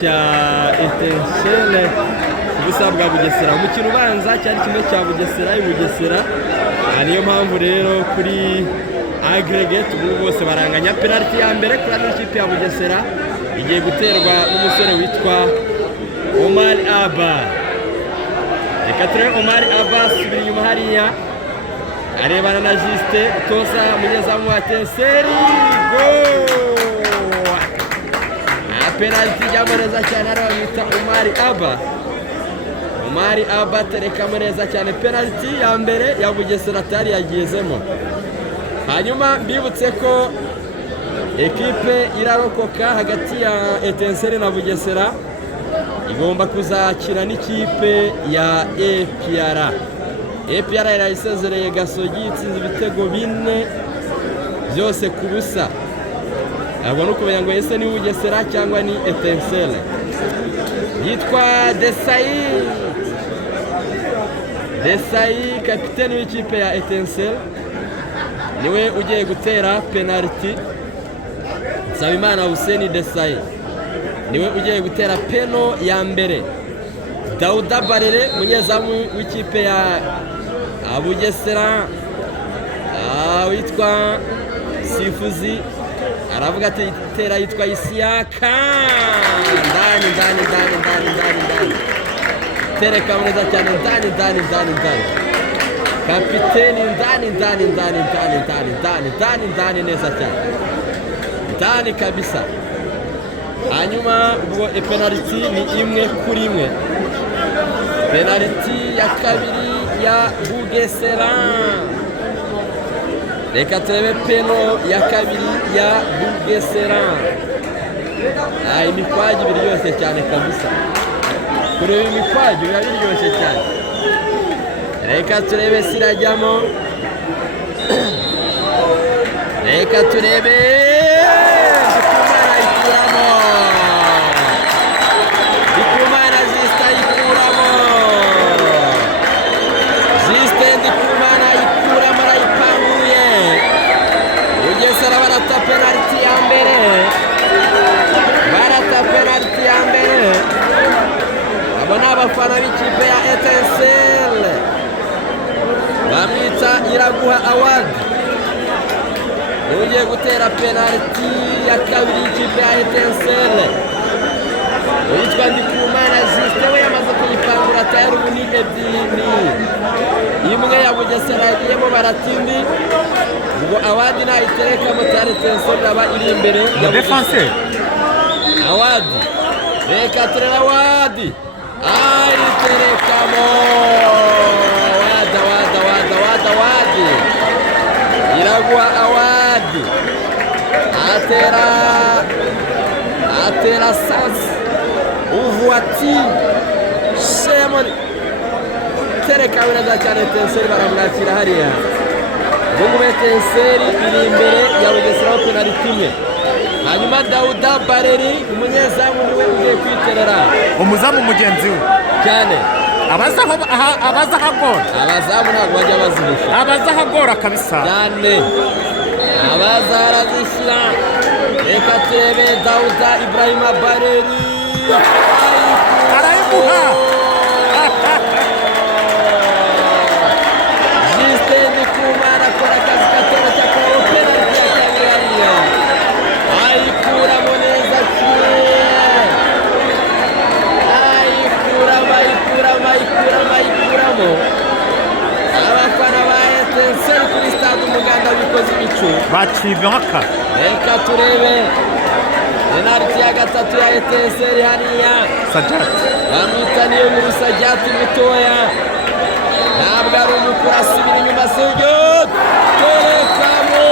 cya Etincelle ubusa bwa Bugesera umukino ubanza cyari kimwe cya Bugesera i Bugesera niyo mpamvu rero kuri aggregate ubu bose baranganya penalty ya mbere kuri ikipe ya Bugesera igiye guterwa n'umusore witwa Omar Aba. Reka turebe Omar Aba subira inyuma hariya arebana na Juste Tosa munyezamu wa Etincelle penalty jamaneza cyane arabita Omar Aba. Omar Aba tereka neza cyane penalty ya mbere ya Bugesera tari yagiyezemo. Hanyuma mbibutse ko ekipe irarokoka hagati ya Etincelle na Bugesera igomba kuzakira n'ikipe ya APR. APR irayisezereye Gasogi itsinze ibitego 4 byose ku busa. Abo no kumenya ngo ese ni Bugesera cyangwa ni Etincelle. Yitwa Desai kapiteni w'ikipe ya Etincelle niwe ugiye gutera penalty. Nsabimana Hussein Desai niwe ugiye gutera peno ya mbere. Dauda Barere munyezamu w'ikipe ya Bugesera witwa sifuzi aravuga ati tera yitwa Isiaka ndani tereka neza cyane ndani kapiteni ndani neza cyane ndani kabisa. Hanyuma ubwo penalty ni imwe kuri imwe. Penalty ya kabiri ya Bugesera. Reka turebe peno ya kabiri ya Bugesera. Imikwaji biryoshye cyane kabisa. Kureba imikwaji biryoshye cyane. Reka turebe sirajyamo. Reka turebe Ndikumana Juste ikuramo. Juste Ndikumana ikuramo arayipanguye. Bugesera barata penalty ya mbere. Abo ni abafana b'ikipe ya Etincelle bamwita Iraguha Award ugiye gutera penalty ya kabiri y'ikipe ya Etincelle. Witwa Ndikumana Juste we yamaze kuyipangura tayari ubu ni ebyiri. Imwe ya Bugesera yagiyemo baratindi ubwo Award nayitereka motari Etincelle aba iri imbere ya defense. Award reka turebe Award ayiterekamo. Award Iraguha Award atera sans uvuati Shemoni tereka neza cyane Etincelle baramwakira hariya. Bungu Etincelle iri imbere ya Bugesera penalty imwe. Hanyuma Dauda Bareri umunyezamu niwe ugiye kwiterera Umuzamu mugenzi we cyane abazaho abazahagora. Abazamu ntabwo bajya bazibisha. Abazahagora kabisa cyane abazarazishyira. Reka turebe Dauda Ibrahim Bareri arayimuha. Juste Ndikumana akora akazi katoroshye akora penalty ya kabiri hariya ayikuramo neza cyane. Ayikuramo abafana ba Etincelle kuri stade Umuganda bikoze ibicu baciye impaka. Reka turebe penalty ya gatatu ya Etincelle hariya. Sajat bamwita niyo muri Sajat mutoya ntabwo ari umukuru asubira inyuma sibyo terekamo.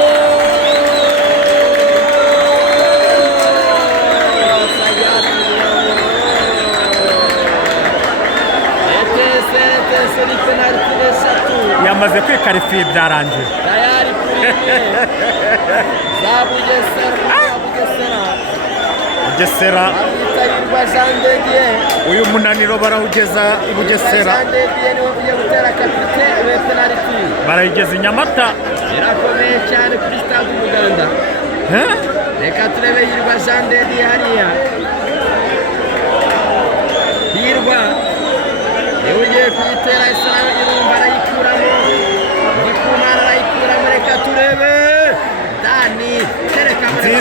Etincelle penalty eshatu yamaze kwikarifiye byarangiye tayari kuri za Bugesera Yirwa Jean de Dieu. Uyu munaniro barawugeza i Bugesera. Jean de Dieu niwe ugiye gutera kapiteni we penalty. Barayigeza i Nyamata. Birakomeye cyane kuri stade Umuganda. Reka turebe Yirwa Jean de Dieu hariya.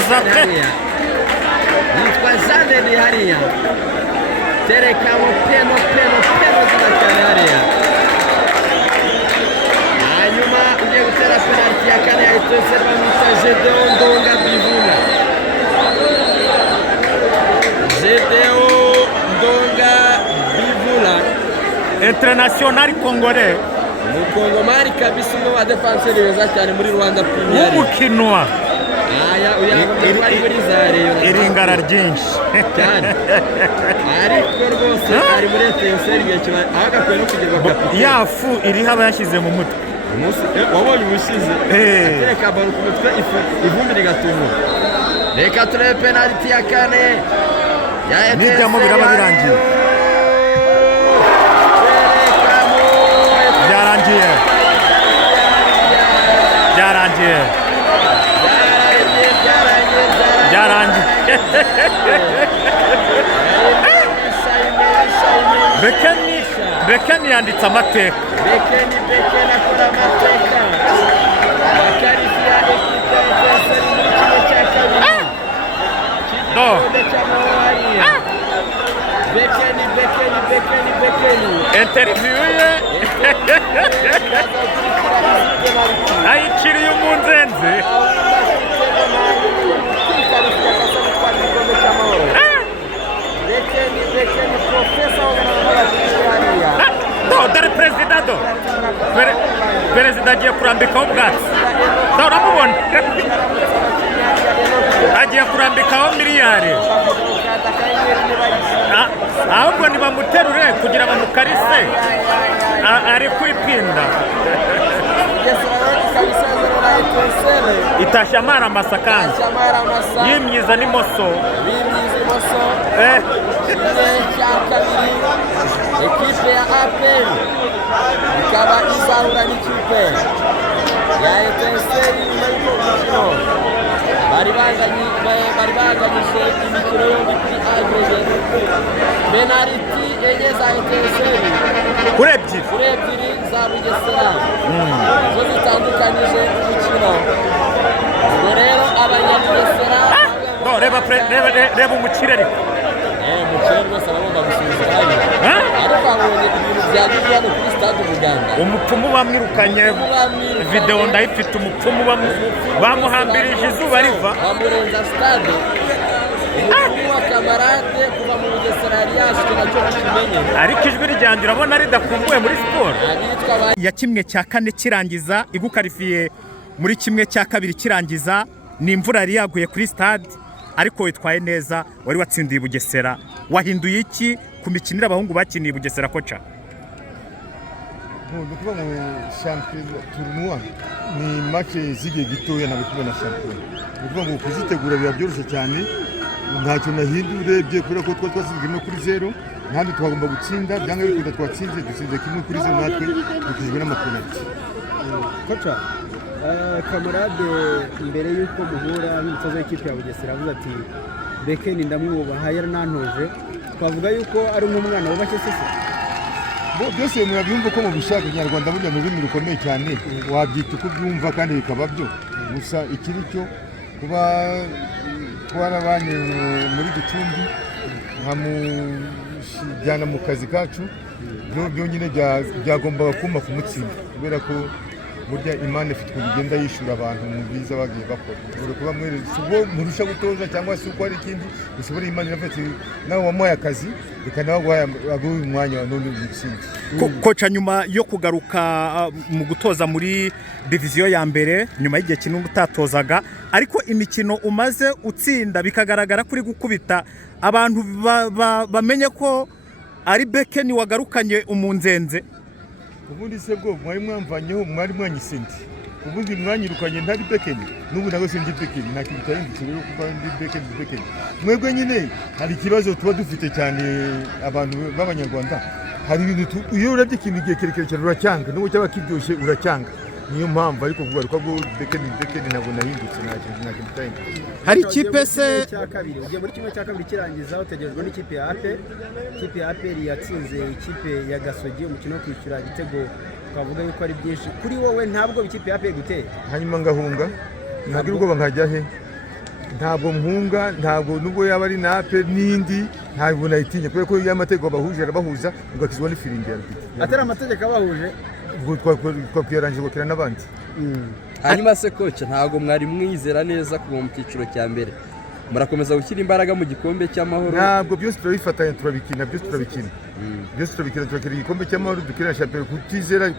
mwiza pe yitwa Jeanne hariya terekamo peno zina cyane hariya hanyuma ugiye gutera penaliti ya kane ya Etincelle bamwita Gedeon Ndonga Bivuna Gedeon Ndonga Bivuna international congolais umukongomani kabisa umwe wa defenseri beza cyane muri Rwanda Premier League w'umukinwa ari muri za Rayon iringara ryinshi cyane ariko rwose ari muri Etincelle igihe kiba agakwiye no kugirwa kapiteni yafu iriho aba yashyize mu mutwe wabonye ubushize atereka baro ku mutwe ivumbi rigatuma reka turebe penaliti ya kane ya Etincelle nijyamo biraba birangiye byarangiye Bekeni yanditse amateka Bekeni akora amateka bakarifiya ekipe ya Etincelle muri kimwe cya kabiri cy'igikombe cy'amahoro hariya Bekeni interview ye ayiciriye umunzenze Bekeni profesa w'abanyarwanda dore perezida agiye kurambikaho ubwatsi uramubona agiye kurambikaho miliyari ahubwo ntibamuterure kugira bamukarise ari kwipinda itashya amaramasa kandi yimyiza n'imoso cya kabiri ekipe ya APR ikaba izahura n'ikipe ya Etincelle y'umukino bari banganyije imikino yombi kuri agrégé penaliti enye za Etincelle kuri ebyiri za Bugesera zo zitandukanyije umukino ubwo rero abanyabugesera reba umukire ariko umukire rwose aragomba gusubiza ariko abonye ibintu byagiye hano kuri stade Umuganda umupfumu bamwirukanye videwo ndayifite umupfumu bamuhambirije izuba riva bamurenza stade umupfumu wa kamarade kuva mu Bugesera yari yashwe nacyo bakimenye ariko ijwi ryanjye urabona ridakumbuye muri siporo ya kimwe cya kane kirangiza igukarifiye muri kimwe cya kabiri kirangiza ni imvura yari yaguye kuri stade ariko witwaye neza wari watsindiye Bugesera wahinduye iki ku mikinire abahungu bakiniye Bugesera koca nukuvuga ngo shampiyona tournoi ni match z'igihe gitoya ntabwo tubona shampiyona nukuvuga ngo kuzitegura biba byoroshye cyane ntacyo nahinduye urebye kubera ko twatsinzwe no kuri zero ntandi twagomba gutsinda byanga bikunda twatsinze dutsinze kimwe kuri zero natwe dukijwe n'amapenaliti koca kamarade mbere y'uko muhura n'umutoza w'ikipe ya Bugesera avuze ati Bekeni ndamwubaha yaranantoje twavuga yuko ari nk'umwana wubashye se byose murabyumva ko mubishaka ikinyarwanda burya mu rurimi rukomeye cyane wabyita uko ubyumva kandi bikaba byo gusa ikiri cyo kuba twarabanye muri Gicumbi nkamujyana mu kazi kacu byonyine byagombaga kuma kumutsinda kubera ko burya Imana ifite ukuntu igenda yishyura abantu mu byiza bagiye bakora ushobora kuba mweretse ubwo murusha gutoza cyangwa se uko hari ikindi gusa buriya Imana irafite nawe wamuhaye akazi reka nawe aguhe umwanya none uyitsinde koca nyuma yo kugaruka mu gutoza muri diviziyo ya mbere nyuma y'igihe kinini utatozaga ariko imikino umaze utsinda bikagaragara kuri gukubita abantu bamenye ko ari Bekeni wagarukanye umunzenze ubundi se bwo mwari mwamvanyeho mwari mwanyisindi ubundi mwanyirukanye ntari Bekeni n'ubu nawe sindi Bekeni nta kintu cyahindutse rero kuba ndi Bekeni mwebwe nyine hari ikibazo tuba dufite cyane abantu b'abanyarwanda hari ibintu iyo urebye ikintu igihe kirekire cyane uracyanga n'ubu cyaba kiryoshye uracyanga niyo mpamvu ariko kugaruka bwo Bekeni ntabwo nahindutse nta kintu cyahindutse hari ikipe se ugiye muri kimwe cya kabiri kirangiza utegerejwe n'ikipe ya APR ikipe ya APR yatsinze ikipe ya Gasogi umukino wo kwishyura igitego twavuga yuko ari byinshi kuri wowe ntabwo ikipe ya APR guteye hanyuma ngahunga ntagira ubwoba nkajya he ntabwo mpunga, ntabwo nubwo yaba ari na APR n'indi ntabwo nayitinya kubera ko iyo amategeko bahuje arabahuza ugakizwa n'ifirimbi ya rubiti. atari amategeko abahuje ubwo twakwiyarangira gukina n'abandi. hanyuma se koca ntabwo mwari mwizera neza kuva mu cyiciro cya mbere murakomeza gushyira imbaraga mu gikombe cy'amahoro? Ntabwo byose turabifatanya turabikina, byose turabikina turakina igikombe cy'amahoro dukina shampiyona.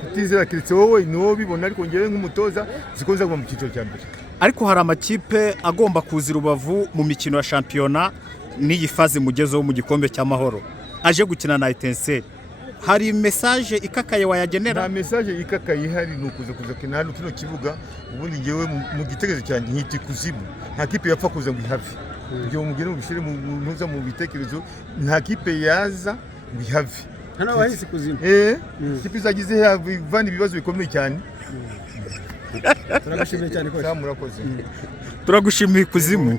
Kutizera keretse wowe ni wowe ubibona, ariko ngewe nk'umutoza zikomeza kuva mu cyiciro cya mbere. ariko hari amakipe agomba kuza i Rubavu mu mikino ya shampiyona n'iyi faze mugezeho mu gikombe cy'amahoro aje gukina na Etincelle. Hari message ikakaye wayagenera? Nta message ikakaye ihari, ni ukuza kina hano kino kibuga. Ubundi ngewe mu gitekerezo cyanjye nkiti kuzimu, nta kipe yapfa kuza ngo ihave. Ibyo mugire mubishire mu bitekerezo, nta kipe yaza ngo ihave. hano wahise kuzimu. Kipe zagize havana ibibazo bikomeye cyane. Turagushimiye cyane ko murakoze. Turagushimiye kuzimu.